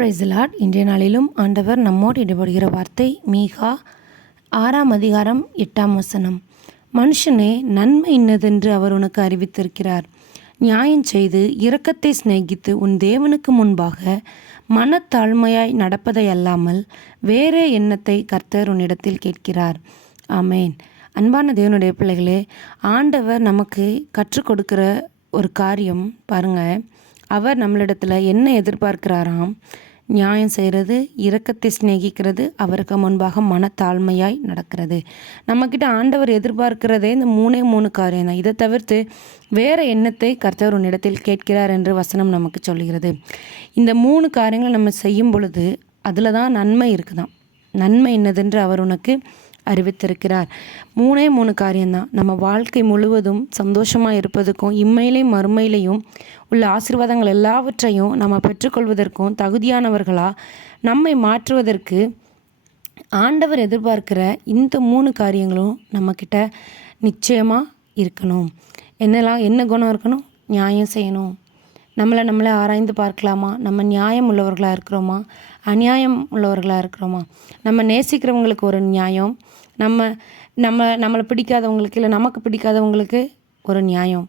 Price Lord. இன்றைய நாளிலும் ஆண்டவர் நம்மோடு ஈடுபடுகிற வார்த்தை மீகா 6ஆம் அதிகாரம் 8ஆம் வசனம். மனுஷனே, நன்மை இன்னதென்று அவர் உனக்கு அறிவித்திருக்கிறார். நியாயம் செய்து இரக்கத்தை சிநேகித்து உன் தேவனுக்கு முன்பாக மனத்தாழ்மையாய் நடப்பதை அல்லாமல் வேறே எண்ணத்தை கர்த்தர் உன்னிடத்தில் கேட்கிறார். ஆமேன். அன்பான தேவனுடைய பிள்ளைகளே, ஆண்டவர் நமக்கு கற்றுக் கொடுக்கிற ஒரு காரியம் பாருங்கள். அவர் நம்மளிடத்தில் என்ன எதிர்பார்க்கிறாராம்? நியாயம் செய்கிறது, இரக்கத்தை சிநேகிக்கிறது, அவருக்கு முன்பாக மனத்தாழ்மையாய் நடக்கிறது. நம்மக்கிட்ட ஆண்டவர் எதிர்பார்க்கிறதே இந்த மூணே காரியம் தான். இதை தவிர்த்து வேறு எண்ணத்தை கர்த்தர் உன்னிடத்தில் கேட்கிறார் என்று வசனம் நமக்கு சொல்கிறது. இந்த 3 காரியங்களை நம்ம செய்யும் பொழுது அதில் தான் நன்மை இருக்குதாம். நன்மை என்னதென்று அவர் உனக்கு அறிவித்திருக்கிறார். 3 காரியம்தான் நம்ம வாழ்க்கை முழுவதும் சந்தோஷமாக இருப்பதுக்கும் இம்மையிலையும் மறுமையிலையும் உள்ள ஆசீர்வாதங்கள் எல்லாவற்றையும் நம்ம பெற்றுக்கொள்வதற்கும் தகுதியானவர்களாக நம்மை மாற்றுவதற்கு ஆண்டவர் எதிர்பார்க்கிற இந்த 3 காரியங்களும் நம்மக்கிட்ட நிச்சயமாக இருக்கணும். என்ன குணம் இருக்கணும்? நியாயம் செய்யணும். நம்மளை ஆராய்ந்து பார்க்கலாமா? நம்ம நியாயம் உள்ளவர்களாக இருக்கிறோமா, அநியாயம் உள்ளவர்களாக இருக்கிறோமா? நம்ம நேசிக்கிறவங்களுக்கு ஒரு நியாயம், நம்மளை பிடிக்காதவங்களுக்கு இல்லை நமக்கு பிடிக்காதவங்களுக்கு ஒரு நியாயம்.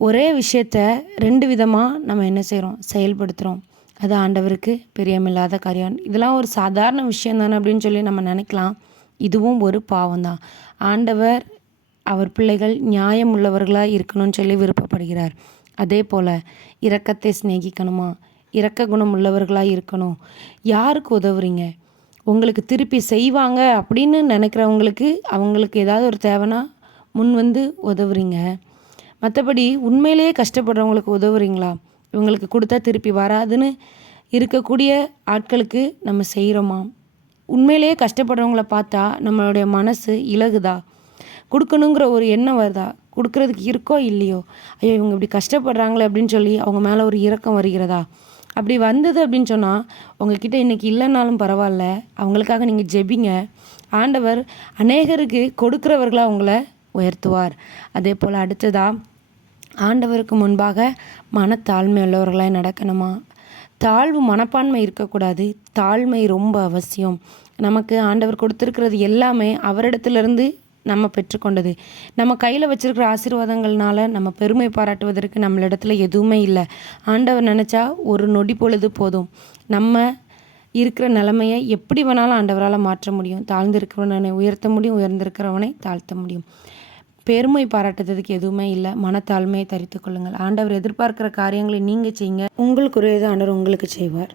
ஒரே விஷயத்த 2 விதமாக நம்ம என்ன செய்கிறோம்? செயல்படுத்துகிறோம். அது ஆண்டவருக்கு பிரியமில்லாத காரியம். இதெல்லாம் ஒரு சாதாரண விஷயம் தானே அப்படின்னு சொல்லி நம்ம நினைக்கலாம். இதுவும் ஒரு பாவம்தான். ஆண்டவர் அவர் பிள்ளைகள் நியாயம் உள்ளவர்களாக இருக்கணும்னு சொல்லி விருப்பப்படுகிறார். அதே போல் இரக்கத்தை சிநேகிக்கணுமா? இரக்க குணம் உள்ளவர்களாக இருக்கணும். யாருக்கு உதவுறீங்க? உங்களுக்கு திருப்பி செய்வாங்க அப்படின்னு நினைக்கிறவங்களுக்கு, அவங்களுக்கு ஏதாவது ஒரு தேவைன்னா முன் வந்து உதவுறீங்க. மற்றபடி உண்மையிலேயே கஷ்டப்படுறவங்களுக்கு உதவுறீங்களா? இவங்களுக்கு கொடுத்தா திருப்பி வராதுன்னு இருக்கக்கூடிய ஆட்களுக்கு நம்ம செய்கிறோமா? உண்மையிலேயே கஷ்டப்படுறவங்கள பார்த்தா நம்மளுடைய மனசு இலகுதா? கொடுக்கணுங்கிற ஒரு எண்ணம் வருதா? கொடுக்கறதுக்கு இருக்கோ இல்லையோ, ஐயோ இவங்க இப்படி கஷ்டப்படுறாங்களே அப்படின்னு சொல்லி அவங்க மேலே ஒரு இரக்கம் வருகிறதா? அப்படி வந்தது அப்படின்னு சொன்னால் உங்ககிட்ட இன்றைக்கி இல்லைனாலும் பரவாயில்ல, அவங்களுக்காக நீங்கள் ஜெபிங்க. ஆண்டவர் அநேகருக்கு கொடுக்குறவர்களாக உங்களை உயர்த்துவார். அதே போல் அடுத்ததாக ஆண்டவருக்கு முன்பாக மனத்தாழ்மை உள்ளவர்களாக நடக்கணுமா? தாழ்வு மனப்பான்மை இருக்கக்கூடாது. தாழ்மை ரொம்ப அவசியம். நமக்கு ஆண்டவர் கொடுத்துருக்கிறது எல்லாமே அவரிடத்துலேருந்து நம்ம பெற்றுக்கொண்டது. நம்ம கையில் வச்சுருக்கிற ஆசீர்வாதங்கள்னால நம்ம பெருமை பாராட்டுவதற்கு நம்மளிடத்துல எதுவுமே இல்லை. ஆண்டவர் நினச்சா ஒரு நொடி பொழுது போதும். நம்ம இருக்கிற நிலைமையை எப்படி வேணாலும் ஆண்டவரால் மாற்ற முடியும். தாழ்ந்திருக்கிறவனை உயர்த்த முடியும், உயர்ந்திருக்கிறவனை தாழ்த்த முடியும். பெருமை பாராட்டுறதுக்கு எதுவுமே இல்லை. மனத்தாழ்மையை தரித்து கொள்ளுங்கள். ஆண்டவர் எதிர்பார்க்கிற காரியங்களை நீங்கள் செய்யுங்க. உங்களுக்குரியது ஆண்டவர் உங்களுக்கு செய்வார்.